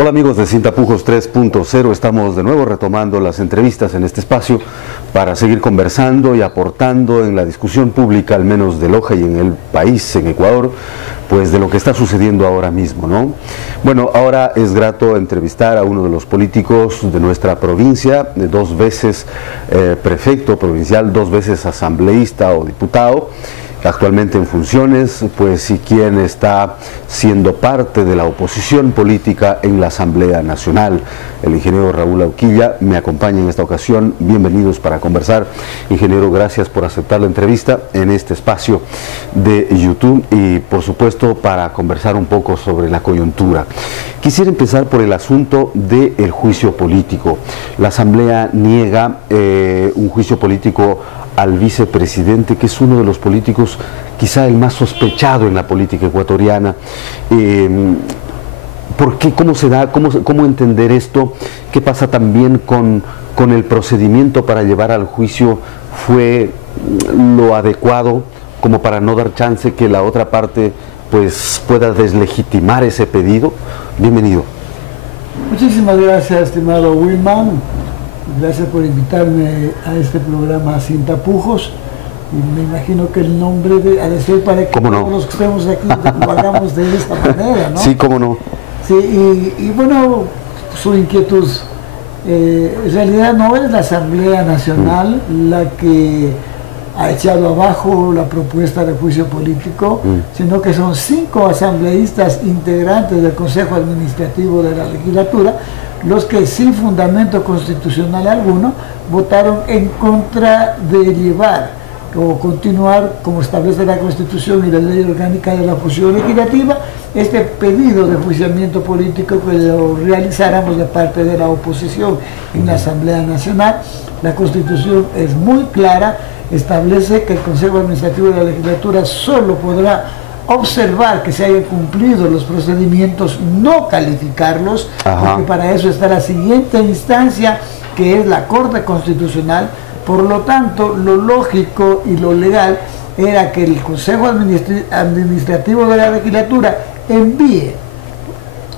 Hola amigos de Sin Tapujos 3.0, estamos de nuevo retomando las entrevistas en este espacio para seguir conversando y aportando en la discusión pública, al menos de Loja y en el país, en Ecuador, pues de lo que está sucediendo ahora mismo, ¿no? Bueno, ahora es grato entrevistar a uno de los políticos de nuestra provincia, dos veces prefecto provincial, dos veces asambleísta o diputado, actualmente en funciones, pues y quien está siendo parte de la oposición política en la Asamblea Nacional. El ingeniero Raúl Auquilla me acompaña en esta ocasión. Bienvenidos para conversar. Ingeniero, gracias por aceptar la entrevista en este espacio de YouTube y por supuesto para conversar un poco sobre la coyuntura. Quisiera empezar por el asunto del juicio político. La Asamblea niega un juicio político al vicepresidente, que es uno de los políticos quizá el más sospechado en la política ecuatoriana. ¿Por qué? ¿Cómo se da? ¿Cómo entender esto? ¿Qué pasa también con el procedimiento para llevar al juicio? ¿Fue lo adecuado como para no dar chance que la otra parte pues pueda deslegitimar ese pedido? Bienvenido. Muchísimas gracias, estimado Wilman. Gracias por invitarme a este programa Sin Tapujos. Y me imagino que el nombre ha de ser para que todos los que estemos aquí lo hagamos de esta manera, ¿no? Sí, cómo no. Sí, y bueno, su inquietud. En realidad no es la Asamblea Nacional la que ha echado abajo la propuesta de juicio político, sino que son 5 asambleístas integrantes del Consejo Administrativo de la Legislatura los que sin fundamento constitucional alguno votaron en contra de llevar o continuar, como establece la Constitución y la Ley Orgánica de la Función Legislativa, este pedido de enjuiciamiento político que lo realizáramos de parte de la oposición en la Asamblea Nacional. La Constitución es muy clara, establece que el Consejo Administrativo de la Legislatura solo podrá observar que se hayan cumplido los procedimientos, no calificarlos, porque para eso está la siguiente instancia, que es la Corte Constitucional. Por lo tanto, lo lógico y lo legal era que el Consejo Administrativo de la Legislatura envíe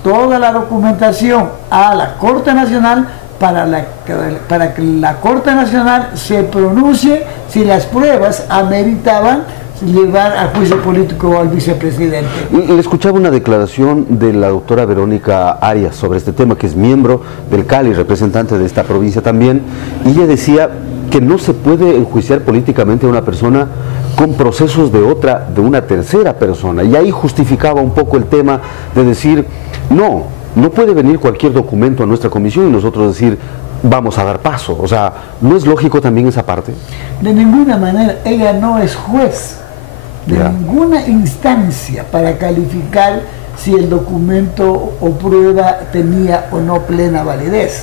toda la documentación a la Corte Nacional para que la Corte Nacional se pronuncie si las pruebas ameritaban llevar a juicio político al vicepresidente. Le escuchaba una declaración de la doctora Verónica Arias sobre este tema, que es miembro del Cali, representante de esta provincia también, y ella decía que no se puede enjuiciar políticamente a una persona con procesos de una tercera persona, y ahí justificaba un poco el tema de decir, no puede venir cualquier documento a nuestra comisión y nosotros decir, vamos a dar paso. O sea, ¿no es lógico también esa parte? De ninguna manera, ella no es juez de ninguna instancia para calificar si el documento o prueba tenía o no plena validez.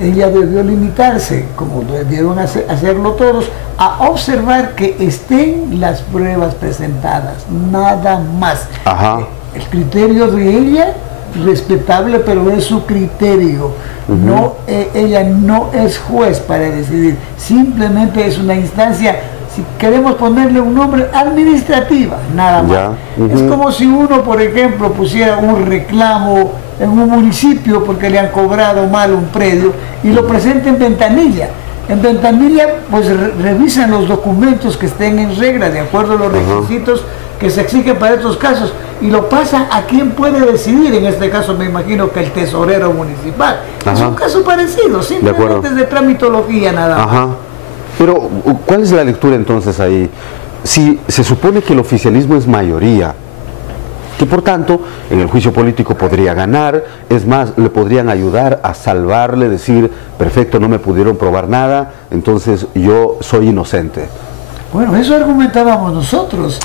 Ella debió limitarse, como debieron hacerlo todos, a observar que estén las pruebas presentadas, nada más. El criterio de ella, respetable, pero es su criterio. Ella no es juez para decidir, simplemente es una instancia, si queremos ponerle un nombre, administrativa, nada más. Es como si uno, por ejemplo, pusiera un reclamo en un municipio porque le han cobrado mal un predio y lo presenta en ventanilla. En ventanilla, pues revisan los documentos que estén en regla, de acuerdo a los requisitos que se exigen para estos casos, y lo pasa a quien puede decidir. En este caso me imagino que el tesorero municipal. Es un caso parecido, simplemente es de tramitología nada más. Pero, ¿cuál es la lectura entonces ahí? Si se supone que el oficialismo es mayoría, que por tanto en el juicio político podría ganar, es más, le podrían ayudar a salvarle, decir, perfecto, no me pudieron probar nada, entonces yo soy inocente. Bueno, eso argumentábamos nosotros.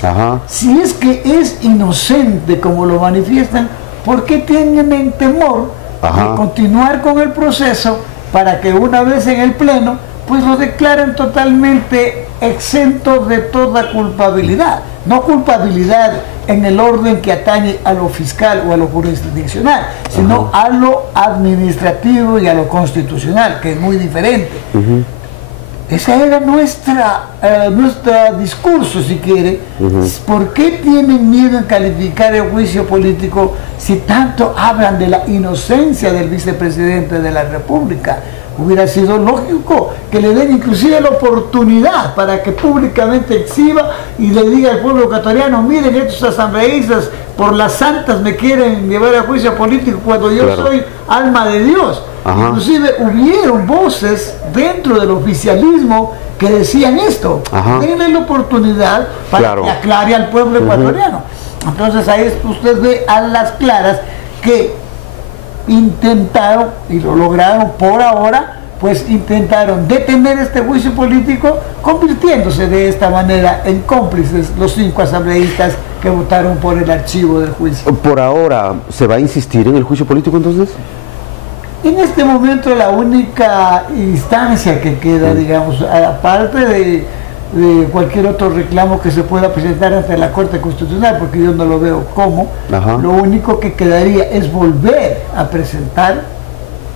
Si es que es inocente como lo manifiestan, ¿por qué tienen temor de continuar con el proceso para que una vez en el pleno pues lo declaren totalmente exento de toda culpabilidad? No culpabilidad en el orden que atañe a lo fiscal o a lo jurisdiccional, sino a lo administrativo y a lo constitucional, que es muy diferente. Ese era nuestro discurso, si quiere. ¿Por qué tienen miedo en calificar el juicio político si tanto hablan de la inocencia del vicepresidente de la República? Hubiera sido lógico que le den inclusive la oportunidad para que públicamente exhiba y le diga al pueblo ecuatoriano: miren, estos asambleístas por las santas me quieren llevar a juicio político cuando yo soy alma de Dios. Inclusive hubieron voces dentro del oficialismo que decían esto. Denle la oportunidad para que aclare al pueblo ecuatoriano. Entonces ahí usted ve a las claras que intentaron, y lo lograron por ahora, pues intentaron detener este juicio político, convirtiéndose de esta manera en cómplices los 5 asambleístas que votaron por el archivo del juicio. Por ahora, ¿se va a insistir en el juicio político entonces? En este momento la única instancia que queda, digamos, aparte de cualquier otro reclamo que se pueda presentar ante la Corte Constitucional, porque yo no lo veo como, lo único que quedaría es volver a presentar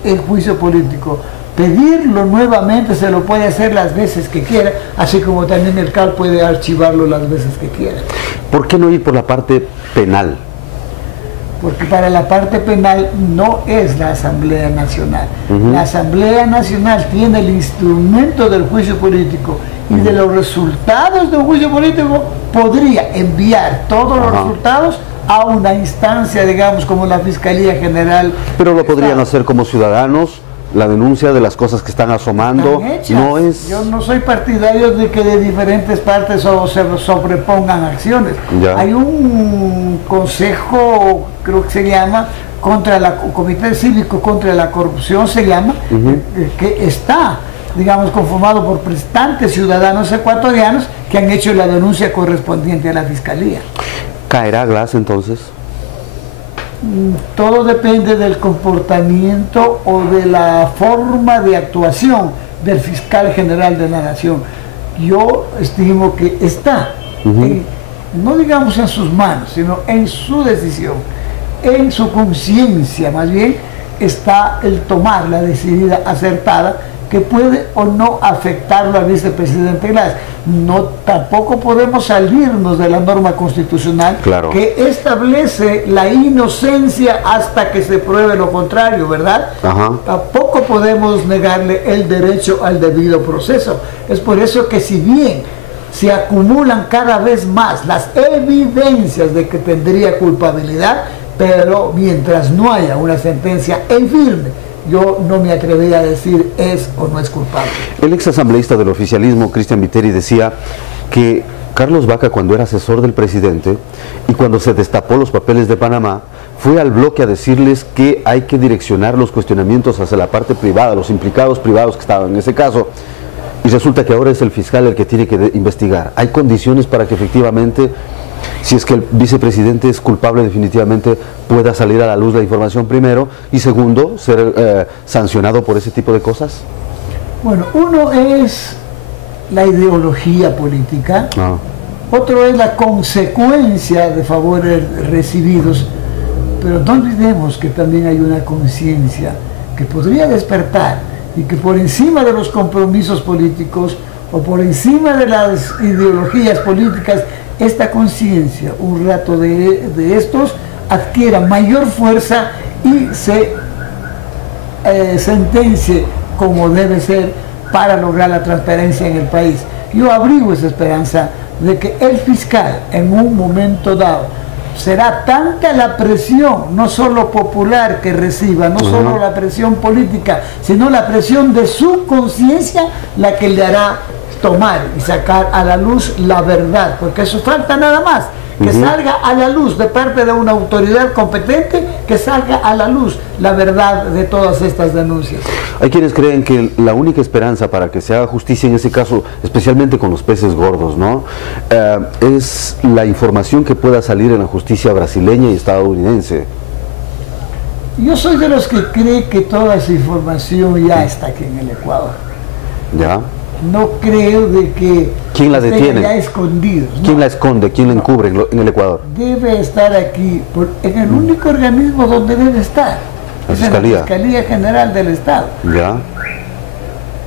el juicio político. Pedirlo nuevamente se lo puede hacer las veces que quiera, así como también el CAL puede archivarlo las veces que quiera. ¿Por qué no ir por la parte penal? Porque para la parte penal no es la Asamblea Nacional. La Asamblea Nacional tiene el instrumento del juicio político y de los resultados de un juicio político podría enviar todos los resultados a una instancia, digamos, como la Fiscalía General. Pero lo podrían hacer como ciudadanos. La denuncia de las cosas que están asomando no es... Yo no soy partidario de que de diferentes partes se sobrepongan acciones. Hay un consejo, creo que se llama, Comité Cívico contra la Corrupción, se llama, que está, digamos, conformado por prestantes ciudadanos ecuatorianos que han hecho la denuncia correspondiente a la Fiscalía. ¿Caerá Glass entonces? Todo depende del comportamiento o de la forma de actuación del fiscal general de la nación. Yo estimo que está, no digamos en sus manos, sino en su decisión, en su conciencia más bien, está el tomar la decidida acertada que puede o no afectarlo al vicepresidente Glass. Tampoco podemos salirnos de la norma constitucional que establece la inocencia hasta que se pruebe lo contrario, ¿verdad? Tampoco podemos negarle el derecho al debido proceso. Es por eso que si bien se acumulan cada vez más las evidencias de que tendría culpabilidad, pero mientras no haya una sentencia en firme, yo no me atrevería a decir es o no es culpable. El ex asambleísta del oficialismo, Cristian Viteri, decía que Carlos Vaca, cuando era asesor del presidente y cuando se destapó los papeles de Panamá, fue al bloque a decirles que hay que direccionar los cuestionamientos hacia la parte privada, los implicados privados que estaban en ese caso, y resulta que ahora es el fiscal el que tiene que investigar. ¿Hay condiciones para que efectivamente, si es que el vicepresidente es culpable definitivamente, pueda salir a la luz la información primero y segundo, ser sancionado por ese tipo de cosas? Bueno, uno es la ideología política, otro es la consecuencia de favores recibidos, pero no olvidemos que también hay una conciencia que podría despertar y que por encima de los compromisos políticos o por encima de las ideologías políticas, esta conciencia, un rato de estos, adquiera mayor fuerza y se sentencie como debe ser para lograr la transparencia en el país. Yo abrigo esa esperanza de que el fiscal en un momento dado será tanta la presión, no solo popular que reciba, no solo la presión política, sino la presión de su conciencia la que le hará tomar y sacar a la luz la verdad, porque eso falta nada más, que salga a la luz de parte de una autoridad competente, que salga a la luz la verdad de todas estas denuncias. Hay quienes creen que la única esperanza para que se haga justicia en ese caso, especialmente con los peces gordos, ¿no? Es la información que pueda salir en la justicia brasileña y estadounidense. Yo soy de los que cree que toda esa información ya está aquí en el Ecuador. ¿Ya? No creo de que ¿quién la detiene? Ya escondidos, ¿no? ¿Quién la esconde? ¿Quién la encubre en el Ecuador? Debe estar aquí, en el único organismo donde debe estar. La es Fiscalía. En la Fiscalía General del Estado. ¿Ya?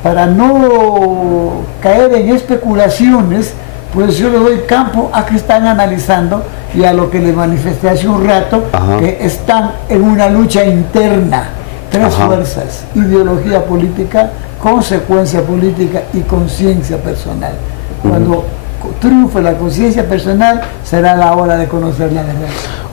para no caer en especulaciones, pues yo le doy campo a que están analizando y a lo que le manifesté hace un rato, que están en una lucha interna, tres fuerzas: ideología política, consecuencia política y conciencia personal. Cuando triunfe la conciencia personal, será la hora de conocer la verdad.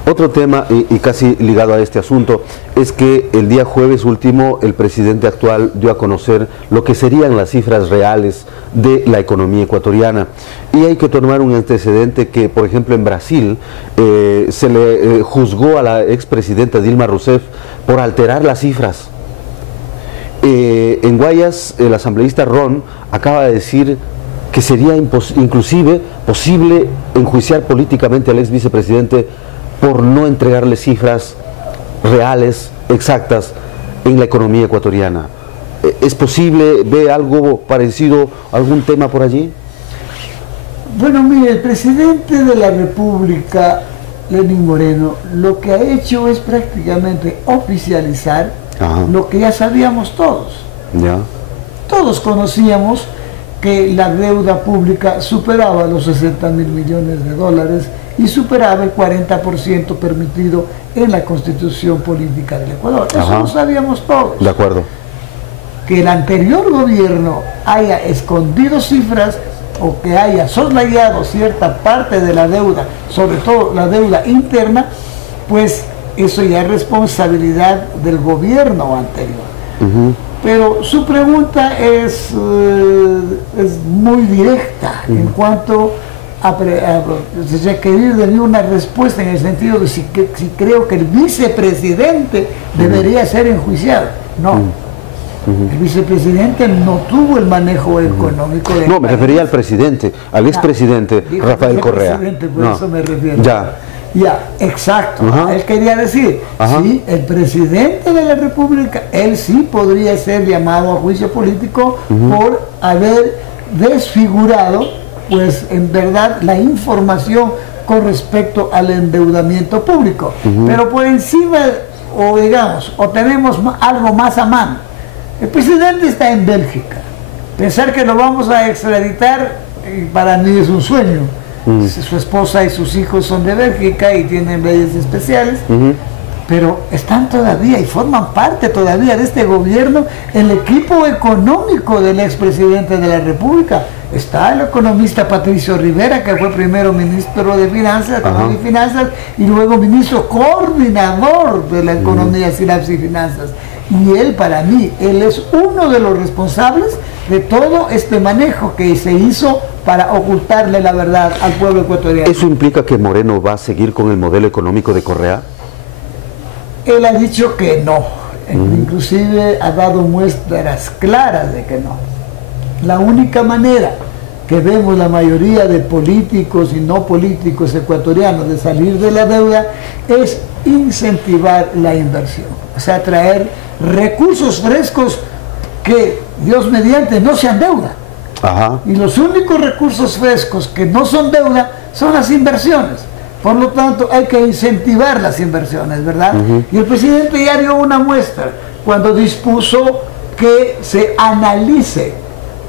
Otro tema, y casi ligado a este asunto, es que el día jueves último el presidente actual dio a conocer lo que serían las cifras reales de la economía ecuatoriana. Y hay que tomar un antecedente que, por ejemplo, en Brasil se le juzgó a la expresidenta Dilma Rousseff por alterar las cifras. En Guayas, el asambleísta Ron acaba de decir que sería inclusive posible enjuiciar políticamente al ex vicepresidente por no entregarle cifras reales, exactas, en la economía ecuatoriana. ¿Es posible? ¿Ve algo parecido, algún tema por allí? Bueno, mire, el presidente de la República, Lenín Moreno, lo que ha hecho es prácticamente oficializar lo que ya sabíamos todos. Todos conocíamos que la deuda pública superaba los 60.000 millones de dólares y superaba el 40% permitido en la Constitución Política del Ecuador. Eso lo sabíamos todos. De acuerdo. Que el anterior gobierno haya escondido cifras o que haya soslayado cierta parte de la deuda, sobre todo la deuda interna, pues eso ya es responsabilidad del gobierno anterior. Pero su pregunta es muy directa en cuanto a requerir de mí una respuesta en el sentido de si creo que el vicepresidente debería ser enjuiciado. No. El vicepresidente no tuvo el manejo económico del No, me refería al presidente, al expresidente Rafael Correa. Por eso me refiero. Ya, exacto. Él quería decir, sí, el presidente de la República, él sí podría ser llamado a juicio político por haber desfigurado, pues en verdad, la información con respecto al endeudamiento público. Pero por encima, o digamos, o tenemos algo más a mano. El presidente está en Bélgica. Pensar que lo vamos a extraditar, para mí es un sueño. Su esposa y sus hijos son de Bélgica y tienen leyes especiales, pero están todavía y forman parte todavía de este gobierno, el equipo económico del expresidente de la República. Está el economista Patricio Rivera, que fue primero ministro de Finanzas, Economía y Finanzas, y luego ministro coordinador de la Economía, Finanzas y Finanzas. Y él, para mí, él es uno de los responsables de todo este manejo que se hizo para ocultarle la verdad al pueblo ecuatoriano. ¿Eso implica que Moreno va a seguir con el modelo económico de Correa? Él ha dicho que no, inclusive ha dado muestras claras de que no. La única manera que vemos la mayoría de políticos y no políticos ecuatorianos de salir de la deuda es incentivar la inversión, o sea, traer recursos frescos que, Dios mediante, no sean deuda. Y los únicos recursos frescos que no son deuda son las inversiones. Por lo tanto, hay que incentivar las inversiones, ¿verdad? Y el presidente ya dio una muestra cuando dispuso que se analice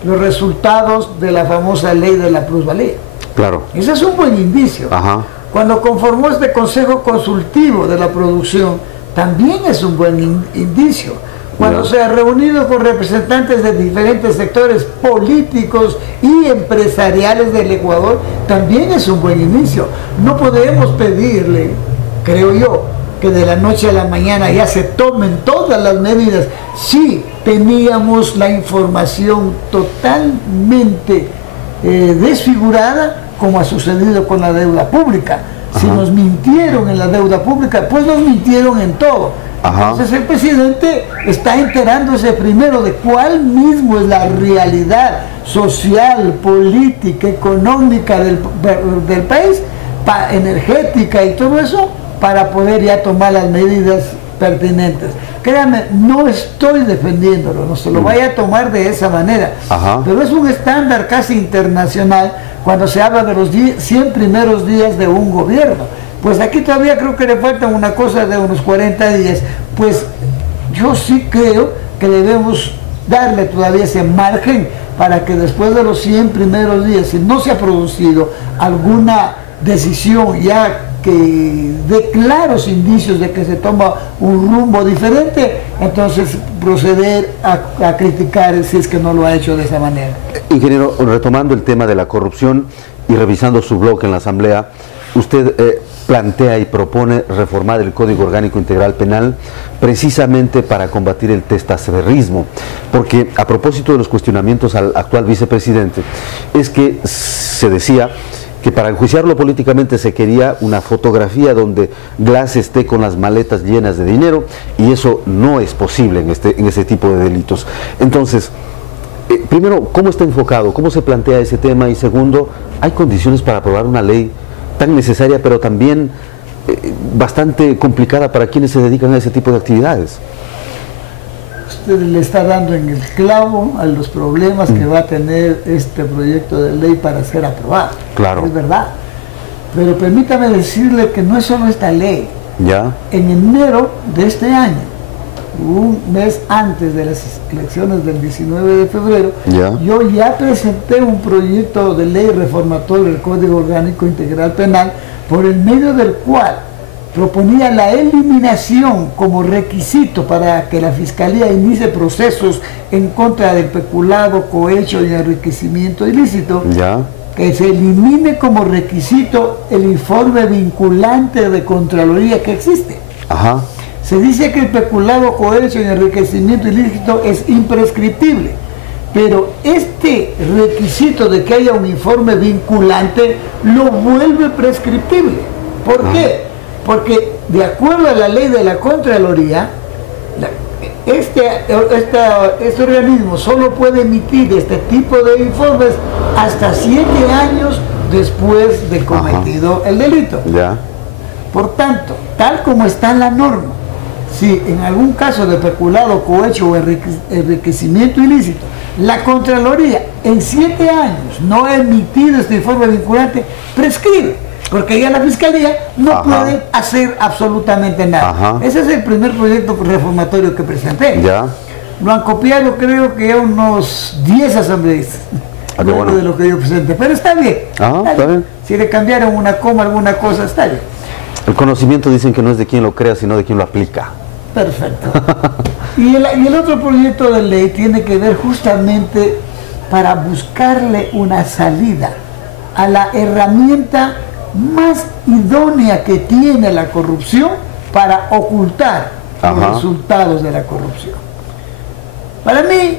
los resultados de la famosa ley de la plusvalía. Claro. Ese es un buen indicio. Cuando conformó este Consejo Consultivo de la Producción, también es un buen indicio. Cuando se ha reunido con representantes de diferentes sectores políticos y empresariales del Ecuador, también es un buen inicio. No podemos pedirle, creo yo, que de la noche a la mañana ya se tomen todas las medidas. Sí, teníamos la información totalmente desfigurada, como ha sucedido con la deuda pública. Si nos mintieron en la deuda pública, pues nos mintieron en todo. Entonces el presidente está enterándose primero de cuál mismo es la realidad social, política, económica del país, energética y todo eso, para poder ya tomar las medidas pertinentes. Créanme, no estoy defendiéndolo, no se lo vaya a tomar de esa manera, pero es un estándar casi internacional cuando se habla de los 100 primeros días de un gobierno. Pues aquí todavía creo que le faltan una cosa de unos 40 días. Pues yo sí creo que debemos darle todavía ese margen para que después de los 100 primeros días, si no se ha producido alguna decisión ya que dé claros indicios de que se toma un rumbo diferente, entonces proceder a criticar si es que no lo ha hecho de esa manera. Ingeniero, retomando el tema de la corrupción y revisando su blog en la Asamblea, usted plantea y propone reformar el Código Orgánico Integral Penal precisamente para combatir el testaferrismo, porque a propósito de los cuestionamientos al actual vicepresidente, es que se decía que para enjuiciarlo políticamente se quería una fotografía donde Glass esté con las maletas llenas de dinero, y eso no es posible en ese tipo de delitos. Entonces, primero, ¿cómo está enfocado? ¿Cómo se plantea ese tema? Y segundo, ¿hay condiciones para aprobar una ley tan necesaria, pero también bastante complicada para quienes se dedican a ese tipo de actividades? Usted le está dando en el clavo a los problemas que va a tener este proyecto de ley para ser aprobado. Claro. Es verdad. Pero permítame decirle que no es solo esta ley. ¿Ya? En enero de este año, un mes antes de las elecciones del 19 de febrero, yo ya presenté un proyecto de ley reformatorio del Código Orgánico Integral Penal, por el medio del cual proponía la eliminación como requisito para que la Fiscalía inicie procesos en contra del peculado, cohecho y enriquecimiento ilícito, que se elimine como requisito el informe vinculante de Contraloría que existe. Ajá. Se dice que el peculado, cohecho y enriquecimiento ilícito es imprescriptible, pero este requisito de que haya un informe vinculante lo vuelve prescriptible. ¿Por qué? Porque de acuerdo a la ley de la Contraloría, este organismo solo puede emitir este tipo de informes hasta 7 años después de cometido el delito. Por tanto, tal como está la norma, si en algún caso de peculado, cohecho o enriquecimiento ilícito, la Contraloría en 7 años no ha emitido este informe vinculante, prescribe, porque ya la Fiscalía no puede hacer absolutamente nada. Ese es el primer proyecto reformatorio que presenté. Lo han copiado, creo que ya unos 10 asambleístas. Bueno. De lo que yo presenté, pero está bien. Está bien. Si le cambiaron una coma, alguna cosa, está bien. El conocimiento dicen que no es de quien lo crea, sino de quien lo aplica. Perfecto. Y el otro proyecto de ley tiene que ver justamente para buscarle una salida a la herramienta más idónea que tiene la corrupción para ocultar los resultados de la corrupción. Para mí,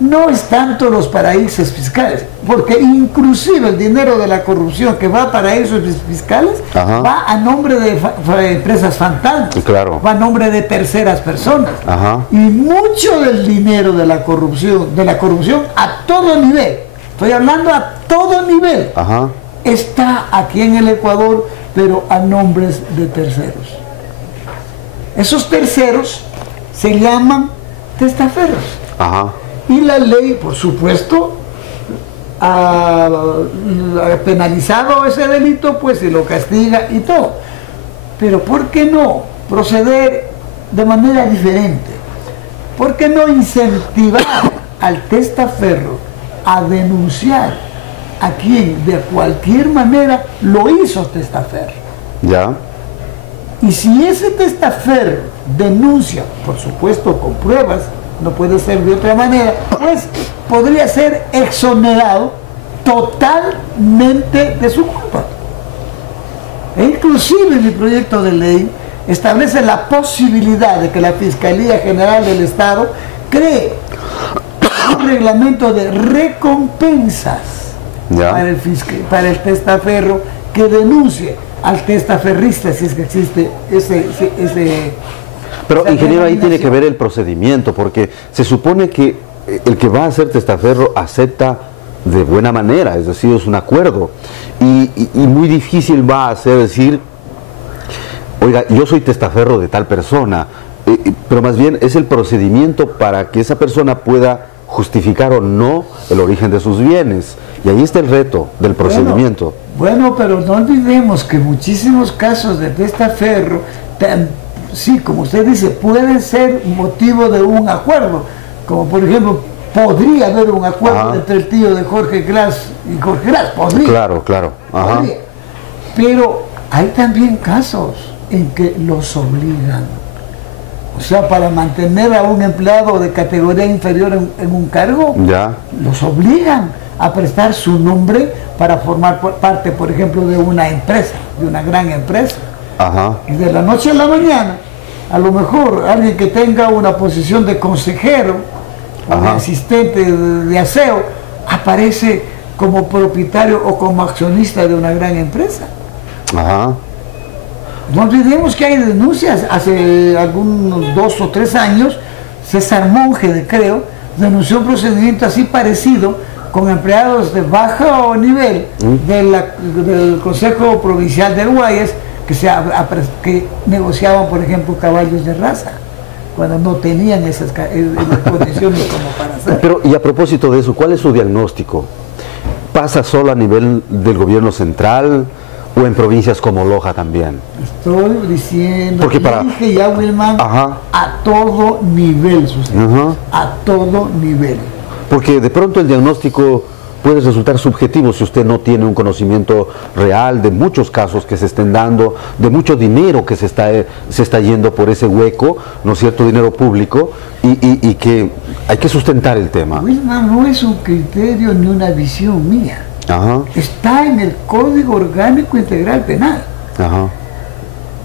no es tanto los paraísos fiscales, porque inclusive el dinero de la corrupción que va a paraísos fiscales va a nombre de empresas fantasmas, va a nombre de terceras personas, y mucho del dinero de la corrupción a todo nivel, estoy hablando a todo nivel, está aquí en el Ecuador, pero a nombres de terceros. Esos terceros se llaman testaferros. Y la ley, por supuesto, ha penalizado ese delito, pues, y lo castiga y todo. Pero ¿por qué no proceder de manera diferente? ¿Por qué no incentivar al testaferro a denunciar a quien de cualquier manera lo hizo testaferro? Y si ese testaferro denuncia, por supuesto con pruebas, no puede ser de otra manera, pues podría ser exonerado totalmente de su culpa. E inclusive mi proyecto de ley establece la posibilidad de que la Fiscalía General del Estado cree un reglamento de recompensas para el testaferro que denuncie al testaferrista, si es que existe ese Pero, ingeniero, ahí tiene que ver el procedimiento, porque se supone que el que va a ser testaferro acepta de buena manera, es decir, es un acuerdo, y muy difícil va a ser decir, oiga, yo soy testaferro de tal persona, pero más bien es el procedimiento para que esa persona pueda justificar o no el origen de sus bienes, y ahí está el reto del procedimiento. Bueno, pero no olvidemos que muchísimos casos de testaferro, sí, como usted dice, pueden ser motivo de un acuerdo, como por ejemplo, podría haber un acuerdo Ajá. entre el tío de Jorge Glass y Jorge Glass, podría. Claro, claro. Ajá. Podría. Pero hay también casos en que los obligan. O sea, para mantener a un empleado de categoría inferior en un cargo, Ya. los obligan a prestar su nombre para formar parte, por ejemplo, de una empresa, de una gran empresa. Ajá. Y de la noche a la mañana, a lo mejor alguien que tenga una posición de consejero o de Ajá. asistente de aseo, aparece como propietario o como accionista de una gran empresa. Ajá. No olvidemos que hay denuncias. Hace algunos 2 o 3 años, César Monge, creo, denunció un procedimiento así parecido con empleados de bajo nivel del Consejo Provincial del Guayas que negociaban, por ejemplo, caballos de raza, cuando no tenían esas condiciones como para hacer. Pero, y a propósito de eso, ¿cuál es su diagnóstico? ¿Pasa solo a nivel del gobierno central o en provincias como Loja también? Estoy diciendo, Porque para- dije ya, Wilman, Ajá. a todo nivel, sucede, Ajá. a todo nivel. Porque de pronto el diagnóstico puede resultar subjetivo si usted no tiene un conocimiento real de muchos casos que se estén dando, de mucho dinero que se está yendo por ese hueco, ¿no es cierto?, dinero público, y que hay que sustentar el tema. Wilman, no es un criterio ni una visión mía. Ajá, Está en el Código Orgánico Integral Penal. ajá,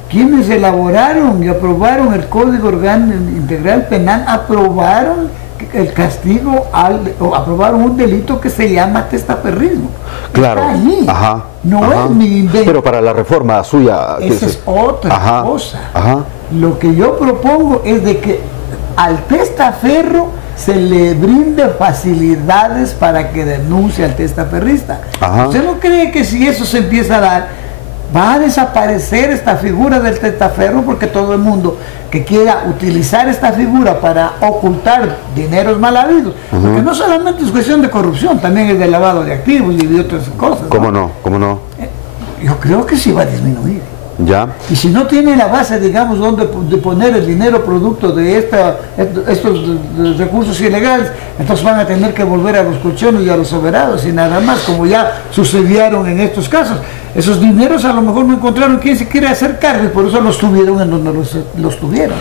Quienes elaboraron y aprobaron el Código Orgánico Integral Penal aprobaron el castigo o aprobaron un delito que se llama testaferrismo. claro, Está ahí. ajá, No ajá. es mi invento. Pero para la reforma suya... que Esa es otra ajá, cosa. Ajá, Lo que yo propongo es de que al testaferro se le brinde facilidades para que denuncie al testaferrista. Ajá. ¿Usted no cree que si eso se empieza a dar, va a desaparecer esta figura del testaferro? Porque todo el mundo que quiera utilizar esta figura para ocultar dineros mal habidos, porque no solamente es cuestión de corrupción, también es de lavado de activos y de otras cosas. ¿cómo no? ¿Cómo no? Yo creo que sí va a disminuir. Ya, Y si no tiene la base, digamos, donde de poner el dinero producto de estos recursos ilegales, entonces van a tener que volver a los colchones y a los soberados y nada más, como ya sucedieron en estos casos. Esos dineros a lo mejor no encontraron quien se quiera hacer cargo y por eso los tuvieron en donde los tuvieron.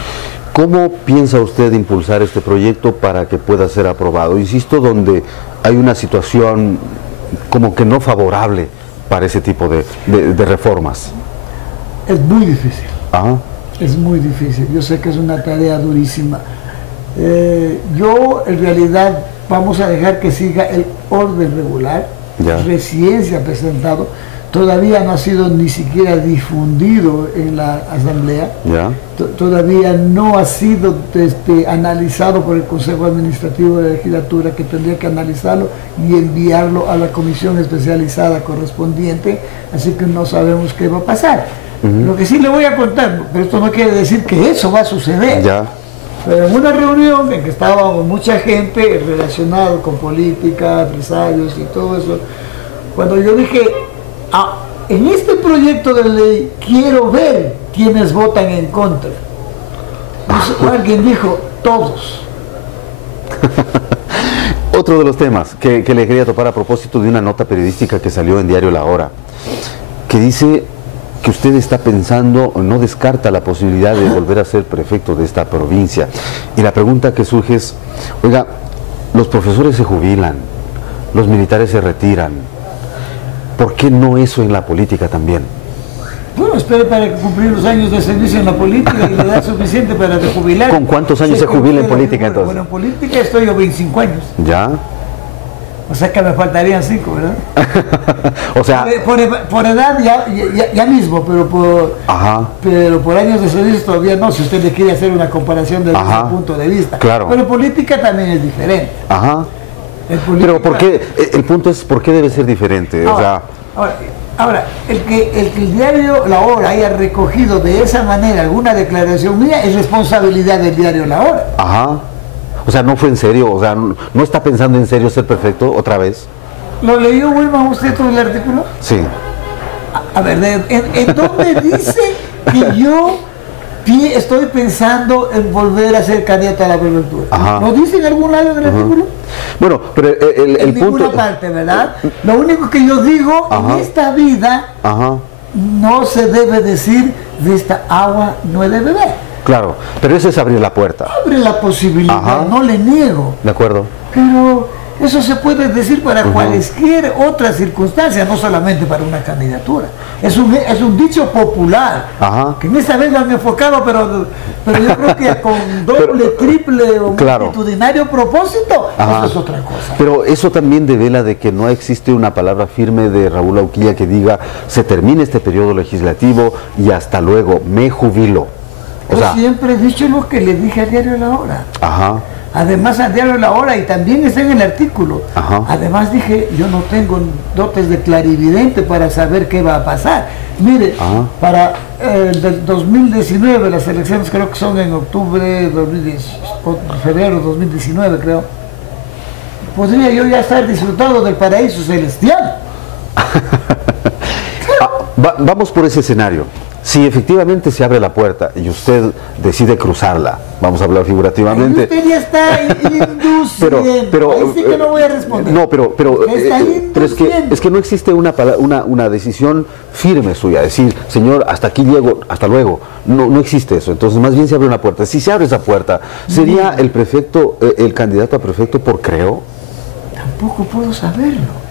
¿cómo piensa usted impulsar este proyecto para que pueda ser aprobado? Insisto, donde hay una situación como que no favorable para ese tipo de reformas. Es muy difícil, Ajá, es muy difícil. Yo sé que es una tarea durísima. Yo en realidad vamos a dejar que siga el orden regular. Ya. Recién se ha presentado, todavía no ha sido ni siquiera difundido en la asamblea, ya, todavía no ha sido analizado por el Consejo Administrativo de la Legislatura, que tendría que analizarlo y enviarlo a la comisión especializada correspondiente, así que no sabemos qué va a pasar. Lo que sí le voy a contar, pero esto no quiere decir que eso va a suceder. ya, Pero en una reunión en que estábamos mucha gente relacionada con política, empresarios y todo eso, cuando yo dije, en este proyecto de ley quiero ver quienes votan en contra. Entonces, alguien dijo, todos. Otro de los temas que le quería topar a propósito de una nota periodística que salió en Diario La Hora, que dice que usted está pensando, no descarta la posibilidad de volver a ser prefecto de esta provincia. Y la pregunta que surge es, oiga, los profesores se jubilan, los militares se retiran, ¿por qué no eso en la política también? Bueno, espere para cumplir los años de servicio en la política y la edad suficiente para jubilar. ¿Con cuántos años se jubila en política entonces? Bueno, en política estoy a 25 años. ¿Ya? O sea que me faltarían 5, ¿verdad? O sea... Por edad ya mismo, Ajá, pero por años de servicio todavía no, si usted le quiere hacer una comparación desde ese punto de vista. claro. Pero en política también es diferente. ajá. En política- Pero ¿por qué? El punto es, ¿por qué debe ser diferente? O sea... Ahora, el que el diario La Hora haya recogido de esa manera alguna declaración mía es responsabilidad del diario La Hora. Ajá. O sea, no fue en serio, o sea, no está pensando en serio ser perfecto otra vez. ¿Lo leyó, Wilma, usted todo el artículo? Sí. A ver, ¿en dónde dice que yo estoy pensando en volver a ser candidato a la prefectura. Ajá. ¿Lo dice en algún lado del artículo? Bueno, pero el En punto... ninguna parte, ¿verdad? Lo único que yo digo, Ajá. en esta vida Ajá. no se debe decir de esta agua no he de beber. Claro, pero eso es abrir la puerta. Abre la posibilidad, Ajá. no le niego. ¿De acuerdo? Pero eso se puede decir para cualquier otra circunstancia, no solamente para una candidatura. Es un dicho popular, Ajá. que en esta vez lo han enfocado, pero yo creo que con doble, triple o claro. multitudinario propósito, Ajá. eso es otra cosa. Pero eso también devela de que no existe una palabra firme de Raúl Auquilla que diga se termina este periodo legislativo y hasta luego, me jubilo. O Yo sea, siempre he dicho lo que le dije al diario La Hora. ajá, Además al diario La Hora, y también está en el artículo, Ajá. además dije, yo no tengo dotes de clarividente para saber qué va a pasar. Mire, Ajá. para el del 2019, las elecciones creo que son en octubre, 2010, o febrero 2019 creo, podría yo ya estar disfrutando del paraíso celestial. Vamos por ese escenario. Si efectivamente se abre la puerta y usted decide cruzarla, vamos a hablar figurativamente. Ahí usted ya está induciendo. Ahí sí que no voy a responder. No, pero Está es que no existe una decisión firme suya, decir, señor, hasta aquí llego, hasta luego. No existe eso. Entonces, más bien se abre una puerta. Si se abre esa puerta, ¿sería el prefecto, el candidato a prefecto por Creo? Tampoco puedo saberlo.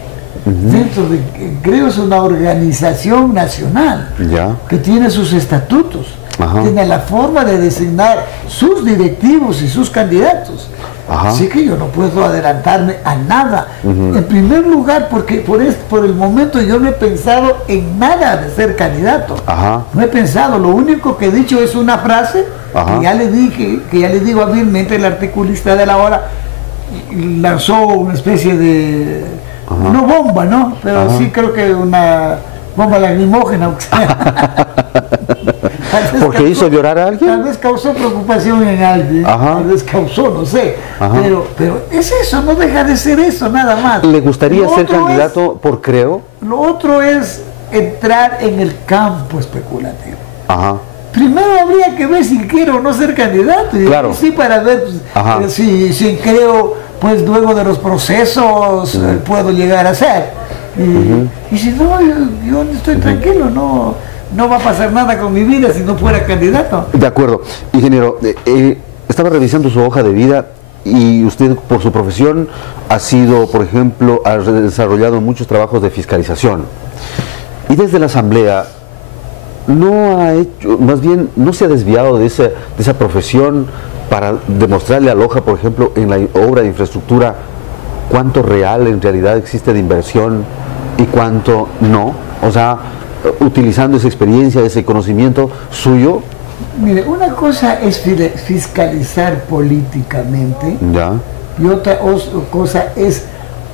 Dentro de Creo es una organización nacional Ya. que tiene sus estatutos, Ajá. tiene la forma de designar sus directivos y sus candidatos. Ajá. Así que yo no puedo adelantarme a nada. En primer lugar, porque por el momento yo no he pensado en nada de ser candidato. Ajá. No he pensado, lo único que he dicho es una frase Ajá. que ya le dije, que ya le digo hábilmente el articulista de La Hora lanzó una especie de no bomba, ¿no? Pero sí creo que una bomba lacrimógena. O sea. ¿Porque hizo llorar a alguien? Tal vez causó preocupación en alguien, Ajá. tal vez causó, no sé. Ajá. Pero es eso, no deja de ser eso, nada más. ¿Le gustaría Lo ser otro candidato por Creo? Lo otro es entrar en el campo especulativo. Ajá. Primero habría que ver si quiero o no ser candidato. Y Claro. sí, para ver pues, si creo, pues luego de los procesos puedo llegar a ser. Y si no, yo estoy tranquilo, no va a pasar nada con mi vida si no fuera candidato. De acuerdo. Ingeniero, estaba revisando su hoja de vida y usted por su profesión ha sido, por ejemplo, ha desarrollado muchos trabajos de fiscalización. Y desde la Asamblea no ha hecho, más bien no se ha desviado de esa profesión para demostrarle a Loja, por ejemplo, en la obra de infraestructura, cuánto real en realidad existe de inversión y cuánto no. O sea, utilizando esa experiencia, ese conocimiento suyo. Mire, una cosa es fiscalizar políticamente Ya. y otra cosa es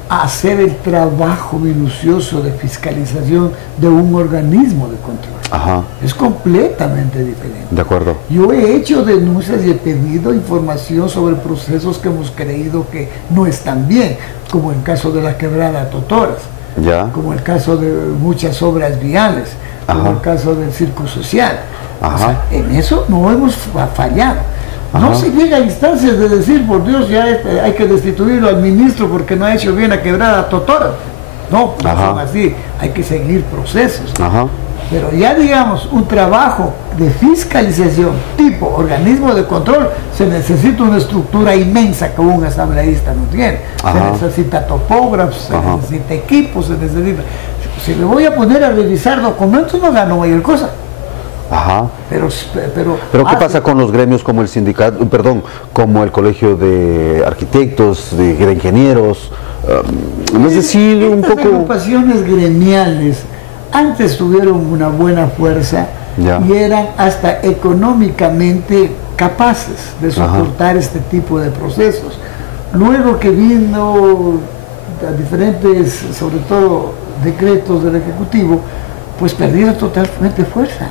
hacer el trabajo minucioso de fiscalización de un organismo de control. Ajá. Es completamente diferente. De acuerdo. Yo he hecho denuncias y he pedido información sobre procesos que hemos creído que no están bien, como el caso de la quebrada Totoras, Ya. como el caso de muchas obras viales, como Ajá. el caso del circo social. Ajá. O sea, en eso no hemos fallado. No Ajá. se llega a instancias de decir, por Dios, ya hay que destituirlo al ministro porque no ha hecho bien la quebrada Totoras. No Ajá. son así, hay que seguir procesos. Ajá. Pero ya digamos, un trabajo de fiscalización tipo organismo de control, se necesita una estructura inmensa que un asambleísta no tiene. Ajá. Se necesita topógrafos, se Ajá. necesita equipos, se necesita... Si me voy a poner a revisar documentos, no gano mayor cosa. Ajá. Pero Pero ¿qué pasa con los gremios como el sindicato, perdón, como el colegio de arquitectos, de ingenieros? Es decir, un estas poco... agrupaciones gremiales antes tuvieron una buena fuerza Ya. y eran hasta económicamente capaces de soportar este tipo de procesos. Luego que vino a diferentes, sobre todo decretos del Ejecutivo, pues perdieron totalmente fuerza,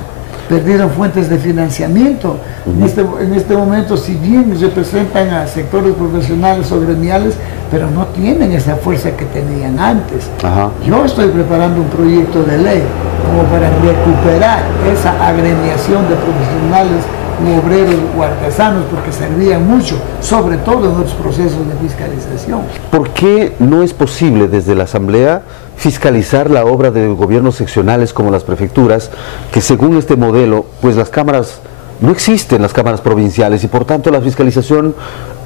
perdieron fuentes de financiamiento. En este momento, si bien representan a sectores profesionales o gremiales, pero no tienen esa fuerza que tenían antes. Ajá. Yo estoy preparando un proyecto de ley como para recuperar esa agremiación de profesionales u obreros o artesanos, porque servían mucho, sobre todo en otros procesos de fiscalización. ¿Por qué no es posible desde la Asamblea fiscalizar la obra de gobiernos seccionales como las prefecturas, que según este modelo, pues las cámaras, no existen las cámaras provinciales y por tanto la fiscalización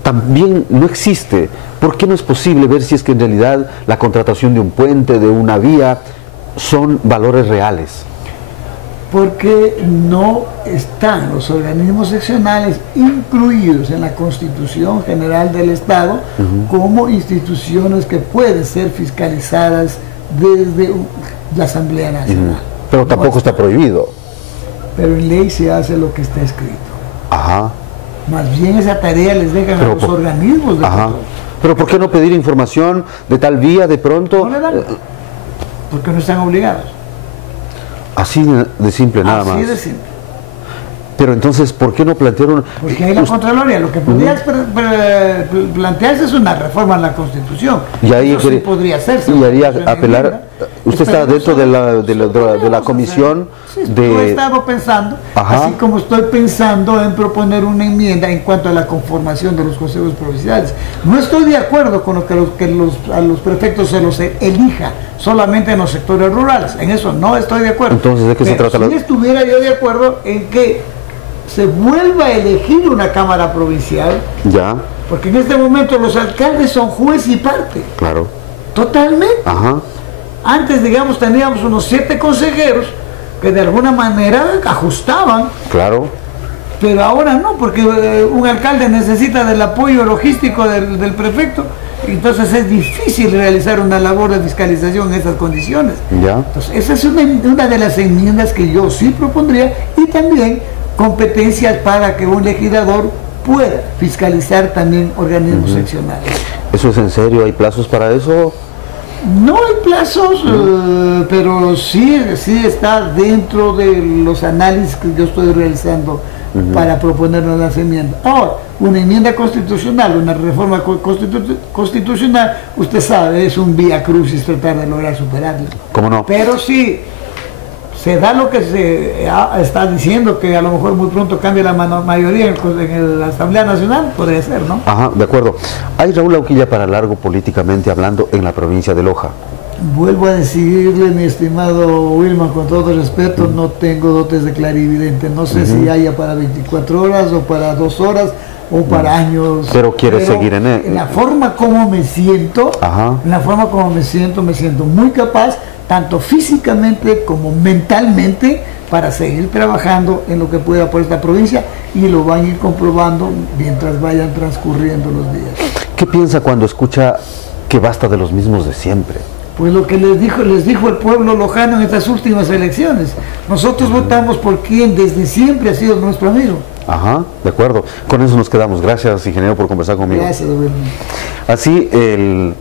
también no existe? ¿Por qué no es posible ver si es que en realidad la contratación de un puente, de una vía, son valores reales? Porque no están los organismos seccionales incluidos en la Constitución General del Estado como instituciones que pueden ser fiscalizadas desde la Asamblea Nacional. Pero tampoco está prohibido. Pero en ley se hace lo que está escrito. Ajá. Más bien esa tarea les dejan a los organismos de control. Pero ¿por qué no pedir información de tal vía de pronto? No le dan, porque no están obligados. Así de simple, nada más. Así de simple. Pero entonces, ¿por qué no plantearon? Porque hay la Contraloría, lo que podría plantearse es una reforma en la Constitución. Y ahí eso sí podría hacerse. Y haría apelar. Usted está dentro de la comisión de... Yo he estado pensando, así como estoy pensando en proponer una enmienda en cuanto a la conformación de los consejos provinciales. No estoy de acuerdo con lo que a los prefectos se los elija solamente en los sectores rurales. En eso no estoy de acuerdo. Entonces, ¿de qué se trata? Si estuviera yo de acuerdo en que se vuelva a elegir una Cámara Provincial, ya, porque en este momento los alcaldes son juez y parte. Claro. Totalmente. Ajá. Antes, digamos, teníamos unos 7 consejeros que de alguna manera ajustaban. Claro. Pero ahora no, porque un alcalde necesita del apoyo logístico del prefecto. Entonces es difícil realizar una labor de fiscalización en esas condiciones. Ya. Entonces esa es una de las enmiendas que yo sí propondría, y también competencias para que un legislador pueda fiscalizar también organismos seccionales. ¿Eso es en serio? ¿Hay plazos para eso? No hay plazos, pero sí está dentro de los análisis que yo estoy realizando para proponer unas enmiendas. Ahora, una enmienda constitucional, una reforma constitucional, usted sabe, es un vía crucis tratar de lograr superarla. ¿Cómo no? Pero sí, se da lo que se está diciendo, que a lo mejor muy pronto cambie la mayoría en la Asamblea Nacional, podría ser, ¿no? Ajá, de acuerdo. ¿Hay Raúl Auquilla para largo políticamente hablando en la provincia de Loja? Vuelvo a decirle, mi estimado Wilman, con todo respeto, no tengo dotes de clarividente. No sé si haya para 24 horas o para 2 horas o para años. Pero quiere seguir en él. En la forma como me siento, me siento muy capaz, tanto físicamente como mentalmente, para seguir trabajando en lo que pueda por esta provincia, y lo van a ir comprobando mientras vayan transcurriendo los días. ¿Qué piensa cuando escucha que basta de los mismos de siempre? Pues lo que les dijo el pueblo lojano en estas últimas elecciones. Nosotros votamos por quien desde siempre ha sido nuestro amigo. Ajá, de acuerdo. Con eso nos quedamos. Gracias, ingeniero, por conversar conmigo. Gracias, Wilman. Así, el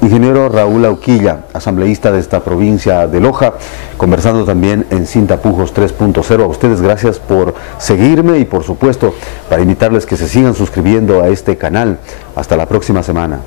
ingeniero Raúl Auquilla, asambleísta de esta provincia de Loja, conversando también en Sin Tapujos 3.0. A ustedes gracias por seguirme y por supuesto para invitarles que se sigan suscribiendo a este canal. Hasta la próxima semana.